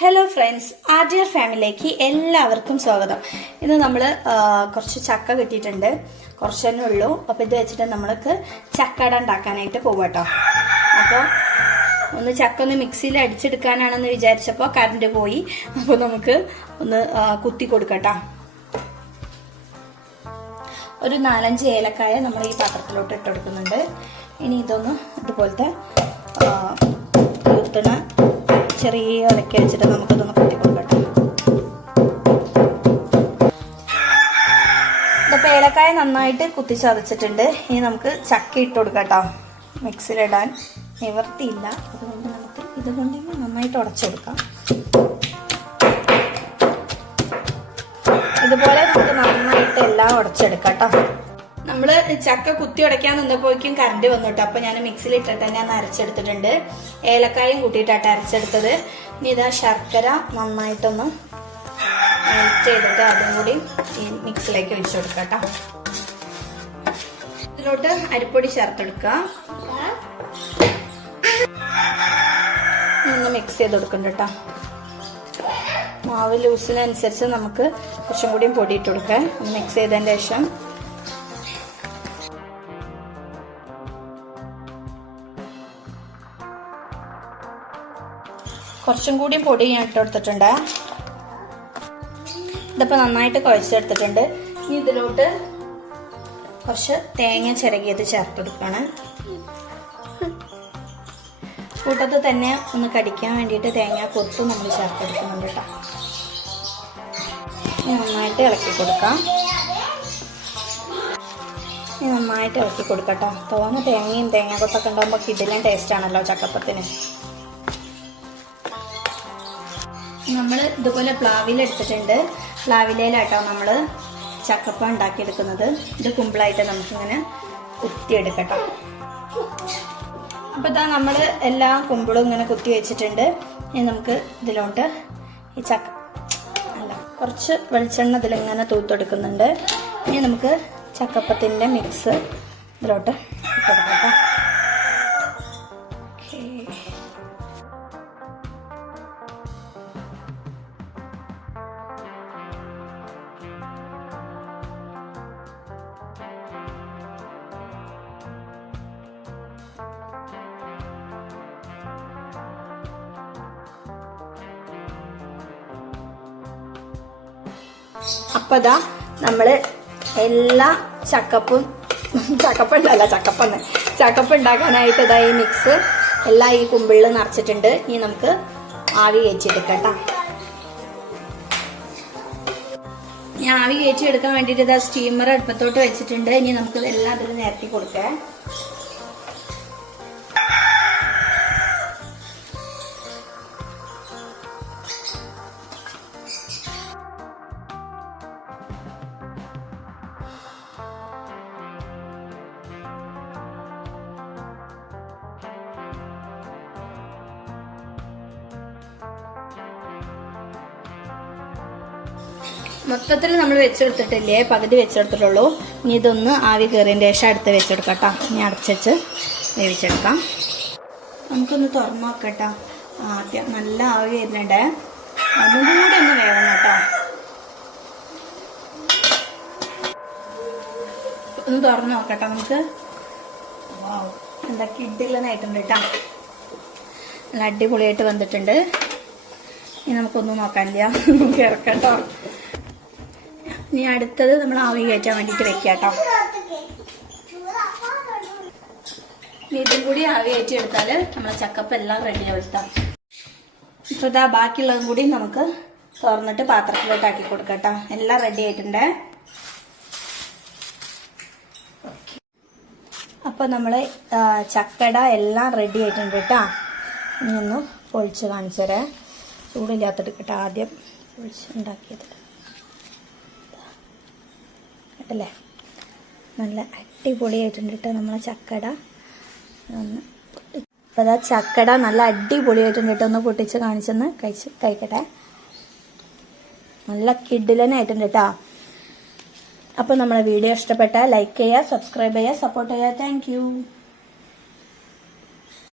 Hello friends, ആർഡിയർ ഫാമിലിയിലേക്ക് എല്ലാവർക്കും സ്വാഗതം. ഇന്ന് നമ്മൾ കുറച്ച് ചക്ക കിട്ടിയിട്ടുണ്ട്, കുറച്ച് തന്നെ ഉള്ളൂ. അപ്പോൾ ഇത് വെച്ചിട്ട് നമ്മൾക്ക് ചക്കട ഉണ്ടാക്കാനായിട്ട് പോകും കേട്ടോ. അപ്പോൾ ഒന്ന് ചക്ക ഒന്ന് മിക്സിയിൽ അടിച്ചെടുക്കാനാണെന്ന് വിചാരിച്ചപ്പോൾ കറണ്ട് പോയി. അപ്പോൾ നമുക്ക് ഒന്ന് കുത്തി കൊടുക്കട്ടോ. ഒരു 4-5 ഏലക്കായ നമ്മൾ ഈ പാത്രത്തിലോട്ട് ഇട്ടെടുക്കുന്നുണ്ട്. ഇനി ഇതൊന്ന് ഇതുപോലത്തെ കുത്തണ ചെറിയ ഇളക്കി വെച്ചിട്ട് നമുക്കിതൊന്ന് കുത്തി കൊടുക്കട്ടെ. ഇതിപ്പോൾ ഏലക്കായ നന്നായിട്ട് കുത്തി ചതച്ചിട്ടുണ്ട്. ഇനി നമുക്ക് ചക്ക ഇട്ട് കൊടുക്കാം കേട്ടോ. മിക്സിയിലിടാൻ നിവർത്തിയില്ല, അതുകൊണ്ട് നമുക്ക് ഇതുകൊണ്ട് നന്നായിട്ട് ഉടച്ചെടുക്കാം. ഇതുപോലെ നമുക്ക് നന്നായിട്ട് എല്ലാം ഉടച്ചെടുക്കാം കേട്ടോ. നമ്മള് ചക്ക കുത്തി ഉടയ്ക്കാൻ നിന്നപ്പോഴേക്കും കറണ്ട് വന്നിട്ട്, അപ്പൊ ഞാൻ മിക്സിയിൽ ഇട്ടിട്ട് തന്നെ അരച്ചെടുത്തിട്ടുണ്ട്. ഏലക്കായും കൂട്ടിയിട്ടാണ് അരച്ചെടുത്തത്. ഇനി ഇതാ ശർക്കര നന്നായിട്ടൊന്ന് മെൽറ്റ് ചെയ്തിട്ട് അതും കൂടി ഈ മിക്സിലേക്ക് ഒഴിച്ചു കൊടുക്കാം കേട്ടോ. ഇതിലോട്ട് അരിപ്പൊടി ചേർത്തെടുക്കുക. ഒന്ന് മിക്സ് ചെയ്ത് കൊടുക്കണ്ട കേട്ടോ. മാവ് ലൂസിനനുസരിച്ച് നമുക്ക് കുറച്ചും കൂടിയും പൊടി ഇട്ട് കൊടുക്കാം. ഒന്ന് മിക്സ് ചെയ്തതിന് ശേഷം കുറച്ചും കൂടിയും പൊടി ഞാൻ ഇട്ട് കൊടുത്തിട്ടുണ്ട്. ഇതിപ്പോൾ നന്നായിട്ട് കുഴച്ചെടുത്തിട്ടുണ്ട്. ഇനി ഇതിലോട്ട് കുറച്ച് തേങ്ങ ചിരകിയത് ചേർത്തെടുക്കണം. കൂട്ടത്തിൽ തന്നെ ഒന്ന് കടിക്കാൻ വേണ്ടിയിട്ട് തേങ്ങ കൊത്ത് നമ്മൾ ചേർത്തെടുക്കുന്നുണ്ട് കേട്ടോ. നന്നായിട്ട് ഇളക്കി കൊടുക്കാം. നന്നായിട്ട് ഇളക്കി കൊടുക്കട്ടോ. തോന്നെ തേങ്ങയും തേങ്ങ കൊത്തൊക്കെ ഉണ്ടാകുമ്പോൾ കിടിലൻ ടേസ്റ്റ് ആണല്ലോ ചക്കപ്പത്തിന്. നമ്മൾ ഇതുപോലെ പ്ലാവിലെടുത്തിട്ടുണ്ട്. പ്ലാവിലേലാട്ടോ നമ്മൾ ചക്കപ്പ ഉണ്ടാക്കിയെടുക്കുന്നത്. ഇത് കുമ്പിളായിട്ട് നമുക്കിങ്ങനെ കുത്തിയെടുക്കട്ടോ. അപ്പോൾ ഇതാ നമ്മൾ എല്ലാ കുമ്പിളും ഇങ്ങനെ കുത്തി വെച്ചിട്ടുണ്ട്. ഇനി നമുക്ക് ഇതിലോട്ട് ഈ കുറച്ച് വെളിച്ചെണ്ണ ഇതിലിങ്ങനെ തൂത്തെടുക്കുന്നുണ്ട്. ഇനി നമുക്ക് ചക്കപ്പത്തിൻ്റെ മിക്സ് ഇതിലോട്ട് ഇട്ടെടുക്കട്ടോ. അപ്പൊ ഇതാ നമ്മള് എല്ലാ ചക്കപ്പ ഉണ്ടാക്കാനായിട്ട് ഇതാ ഈ മിക്സ് എല്ലാം ഈ കുമ്പിളിൽ നിറച്ചിട്ടുണ്ട്. ഇനി നമുക്ക് ആവി കയറ്റിയെടുക്കാം. ഞാൻ ആവി കയറ്റിയെടുക്കാൻ വേണ്ടിയിട്ട് ഇതാ സ്റ്റീമർ അടുപ്പത്തോട്ട് വെച്ചിട്ടുണ്ട്. ഇനി നമുക്ക് ഇതെല്ലാം അതിൽ നിരത്തി കൊടുക്കാം. മൊത്തത്തിൽ നമ്മൾ വെച്ചെടുത്തിട്ടില്ലേ, പകുതി വെച്ചെടുത്തിട്ടുള്ളൂ. ഇനി ഇതൊന്ന് ആവി കയറിയതിൻ്റെ ശേഷം അടുത്ത് വെച്ചെടുക്കാം കേട്ടോ. ഇനി അടച്ചു വേവിച്ചെടുക്കാം. നമുക്കൊന്ന് തുറന്നു നോക്കട്ടോ. ആദ്യം നല്ല ആവി വരുന്നുണ്ട്. ഒന്നും കൂടി ഒന്ന് വേവണം കേട്ടോ. ഒന്ന് തുറന്നു നോക്കട്ടോ നമുക്ക്. എന്താ കിഡിലനായിട്ടുണ്ട് കേട്ടോ. നല്ല അടിപൊളിയായിട്ട് വന്നിട്ടുണ്ട്. ഇനി നമുക്കൊന്നും നോക്കാനില്ല, നമുക്ക് ഇറക്കട്ടോ. ഇനി അടുത്തത് നമ്മൾ ആവി കയറ്റാൻ വേണ്ടിയിട്ട് വെക്കാം കേട്ടോ. ഇതും കൂടി ആവി കയറ്റി എടുത്താൽ നമ്മളെ ചക്കപ്പ് എല്ലാം റെഡി ആവുത്താം. ഇപ്പോൾ ഇതാ ബാക്കിയുള്ളതും കൂടി നമുക്ക് തുറന്നിട്ട് പാത്രത്തിലോട്ട് ആക്കി കൊടുക്കാം കേട്ടോ. എല്ലാം റെഡി ആയിട്ടുണ്ട്. അപ്പോൾ നമ്മൾ ചക്കട എല്ലാം റെഡി ആയിട്ടുണ്ട് കേട്ടോ. ഇനി ഒന്ന് പൊളിച്ച് കാണിച്ചു തരാം. ചൂടില്ലാത്തെടുക്കട്ടെ. ആദ്യം പൊളിച്ച് ഉണ്ടാക്കിയത് കേട്ടല്ലേ, നല്ല അടിപൊളിയായിട്ടുണ്ട് കേട്ടോ നമ്മളെ ചക്കട. ഒന്ന് അപ്പോൾ അതാ ചക്കട നല്ല അടിപൊളിയായിട്ടുണ്ട് കേട്ടോ. ഒന്ന് പൊട്ടിച്ച് കാണിച്ചൊന്ന് കഴിക്കട്ടെ. നല്ല കിഡിലനായിട്ടുണ്ട് കേട്ടോ. അപ്പോൾ നമ്മളെ വീഡിയോ ഇഷ്ടപ്പെട്ടാൽ ലൈക്ക് ചെയ്യുക, സബ്സ്ക്രൈബ് ചെയ്യുക, സപ്പോർട്ട് ചെയ്യുക. Thank you.